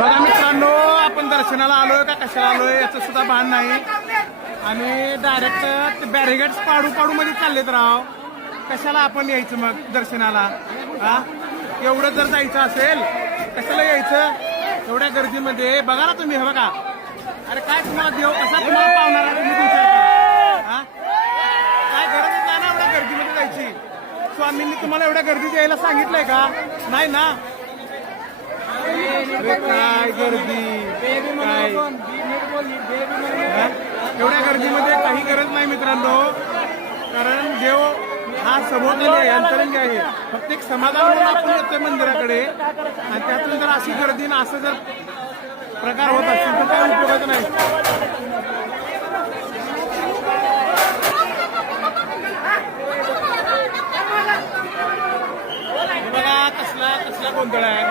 बघा मित्रांनो, आपण दर्शनाला आलोय का कशाला आलोय याचं सुद्धा भान नाही आणि डायरेक्ट बॅरिगेड्स पाडू मध्ये चाललेत राव. कशाला आपण यायचं मग दर्शनाला? हा, एवढं जर जायचं असेल कशाला यायचं एवढ्या गर्दीमध्ये? बघा ना तुम्ही, हे बघा. अरे काय तुम्हाला देव कसा तुम्हाला पावणार आहे तुम्ही विचार करा. हा, काय गरजच नाही ना एवढ्या गर्दीमध्ये जायची. स्वामींनी तुम्हाला एवढ्या गर्दीत यायला सांगितलंय का? नाही ना. काय गर्दी, काय एवढ्या गर्दीमध्ये काही गरज नाही मित्रांनो. कारण देव हा सभोवताली आहे, अंतरंगी आहे. फक्त एक समाधान म्हणून आपण येतोय मंदिराकडे आणि त्यातून जर अशी गर्दी ना असं जर प्रकार होत असेल तर काय उपयोगाचं नाही. बघा कसला गोंधळ आहे.